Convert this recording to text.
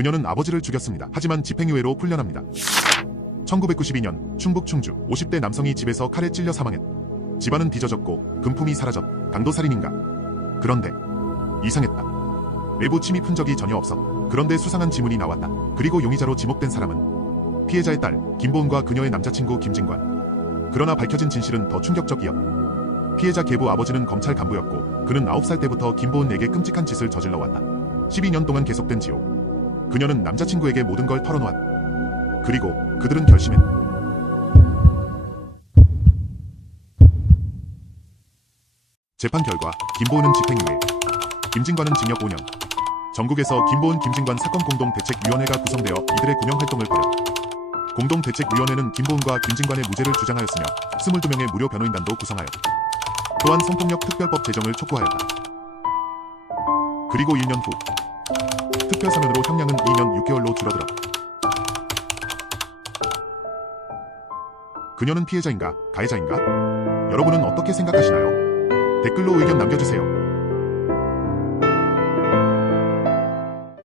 그녀는 아버지를 죽였습니다. 하지만 집행유예로 풀려납니다. 1992년 충북 충주 50대 남성이 집에서 칼에 찔려 사망했. 집안은 뒤져졌고 금품이 사라졌. 강도 살인인가? 그런데 이상했다. 내부 침입 흔적이 전혀 없었. 그런데 수상한 지문이 나왔다. 그리고 용의자로 지목된 사람은 피해자의 딸 김보은과 그녀의 남자친구 김진관. 그러나 밝혀진 진실은 더 충격적이었. 피해자 계부 아버지는 검찰 간부였고 그는 9살 때부터 김보은에게 끔찍한 짓을 저질러 왔다. 12년 동안 계속된 지옥. 그녀는 남자친구에게 모든 걸 털어놓았다. 그리고 그들은 결심했. 재판 결과 김보은은 집행유예, 김진관은 징역 5년. 전국에서 김보은 김진관 사건 공동대책위원회가 구성되어 이들의 구명 활동을 벌였. 공동대책위원회는 김보은과 김진관의 무죄를 주장하였으며 22명의 무료 변호인단도 구성하였. 또한 성폭력 특별법 제정을 촉구하였다. 그리고 1년 후 특별 사면으로 형량은 2년 6개월로 줄어들었. 그녀는 피해자인가 가해자인가? 여러분은 어떻게 생각하시나요? 댓글로 의견 남겨주세요.